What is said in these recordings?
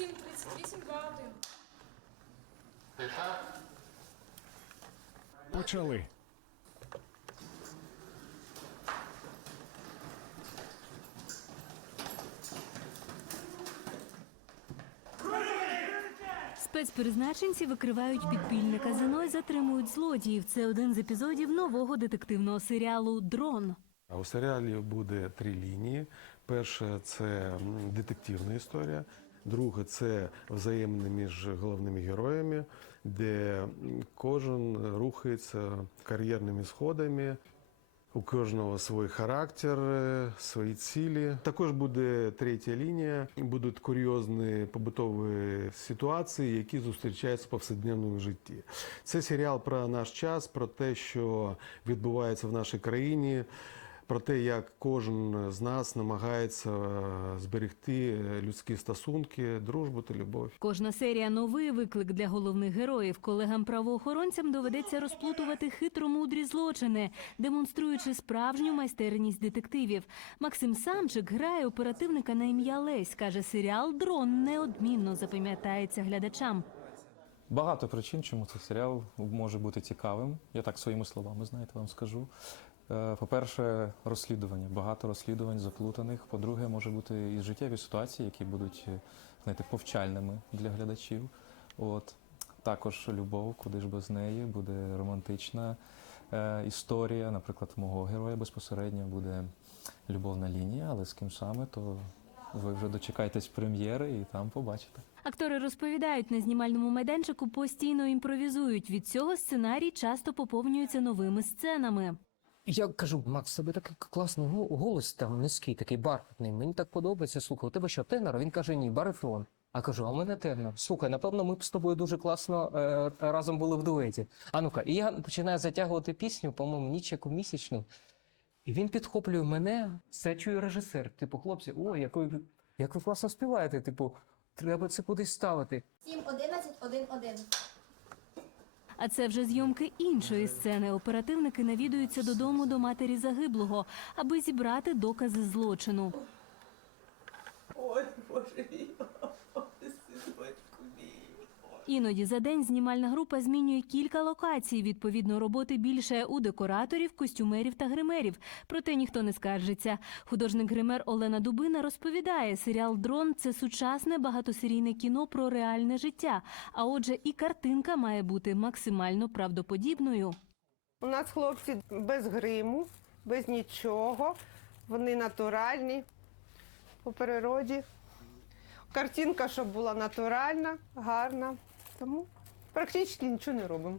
7.38, 2, 1. Почали. Спецпризначенці викривають підпільне казино і затримують злодіїв. Це один з епізодів нового детективного серіалу Дрон. А У серіалі буде три лінії. Перша це детективна історія. Друга це взаємне між головними героями, де кожен рухається кар'єрними сходами. У кожного свій характер, е, свої цілі. Також буде третя лінія. Будуть курйозні побутові ситуації, які зустрічаються в повсякденному житті. Це серіал про наш час, про те, що відбувається в нашій країні, про те, як кожен з нас намагається е, зберегти людські стосунки, дружбу та любов. Кожна серія новий виклик для головних героїв. Колегам-правоохоронцям доведеться розплутувати хитромудрі злочини, демонструючи справжню майстерність детективів. Максим Самчик грає оперативника на ім'я Лесь. каже, серіал Дрон неодмінно запам'ятається глядачам. Багато причин, чому цей серіал може бути цікавим. Я так своїми словами, знаєте, вам скажу. Е, По-перше, розслідування. Багато розслідувань заплутаних. По-друге, може бути і життєві ситуації, які будуть е, знаєте, повчальними для глядачів. От. Також любов, куди ж без неї, буде романтична е, історія. Наприклад, мого героя безпосередньо буде любовна лінія, але з ким саме, то ви вже дочекайтесь прем'єри і там побачите. Актори розповідають, на знімальному майданчику постійно імпровізують. Від цього сценарій часто поповнюється новими сценами. Я кажу, Макс, тебе такий класний голос там низький, такий бархатний. Мені так подобається. Слухай, у тебе що, тенор? Він каже, ні, барифон. А кажу, а в мене тенор. Слухай, напевно, ми б з тобою дуже класно е, разом були в дуеті. А ну-ка, і я починаю затягувати пісню, по-моєму, ніч яку місячну. І він підхоплює мене, це чує режисер. Типу, хлопці, о, як ви, як ви класно співаєте. Типу, треба це кудись ставити. 7, 11, 1, 1. А це вже зйомки іншої сцени. Оперативники навідуються додому до матері загиблого, аби зібрати докази злочину. Ой, боже мій. Іноді за день знімальна група змінює кілька локацій. Відповідно, роботи більше у декораторів, костюмерів та гримерів. Проте ніхто не скаржиться. Художник-гример Олена Дубина розповідає, серіал Дрон це сучасне багатосерійне кіно про реальне життя. А отже, і картинка має бути максимально правдоподібною. У нас хлопці без гриму, без нічого. Вони натуральні по природі. Картинка, щоб була натуральна, гарна. Тому практично нічого не робимо.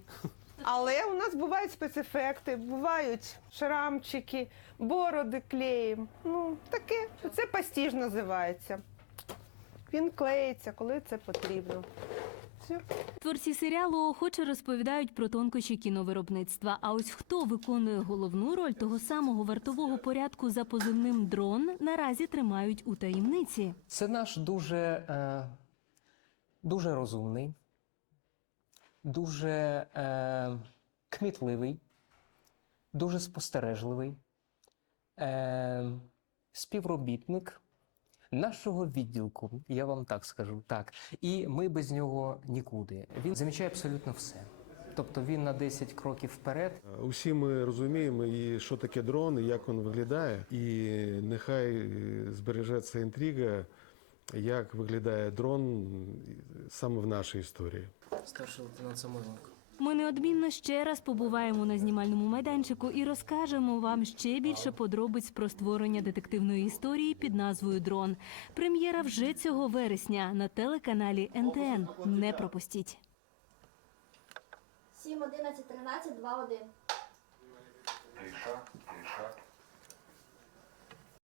Але у нас бувають спецефекти, бувають шрамчики, бороди клеїмо. Ну, таке, це пастіж називається. Він клеїться, коли це потрібно. Все. Творці серіалу охоче розповідають про тонкощі кіновиробництва. А ось хто виконує головну роль того самого вартового порядку за позивним дрон наразі тримають у таємниці. Це наш дуже, е, дуже розумний, дуже е, кмітливий, дуже спостережливий е, співробітник нашого відділку, я вам так скажу. Так. І ми без нього нікуди. Він замічає абсолютно все. Тобто він на 10 кроків вперед. Усі ми розуміємо, і що таке дрон, і як він виглядає. І нехай е, збережеться інтрига, як виглядає дрон саме в нашій історії. Старший лейтенант Самойленко. Ми неодмінно ще раз побуваємо на знімальному майданчику і розкажемо вам ще більше подробиць про створення детективної історії під назвою Дрон. Прем'єра вже цього вересня на телеканалі НТН. Не пропустіть. 7, 11, 13, 2, 1. Тиша, тиша.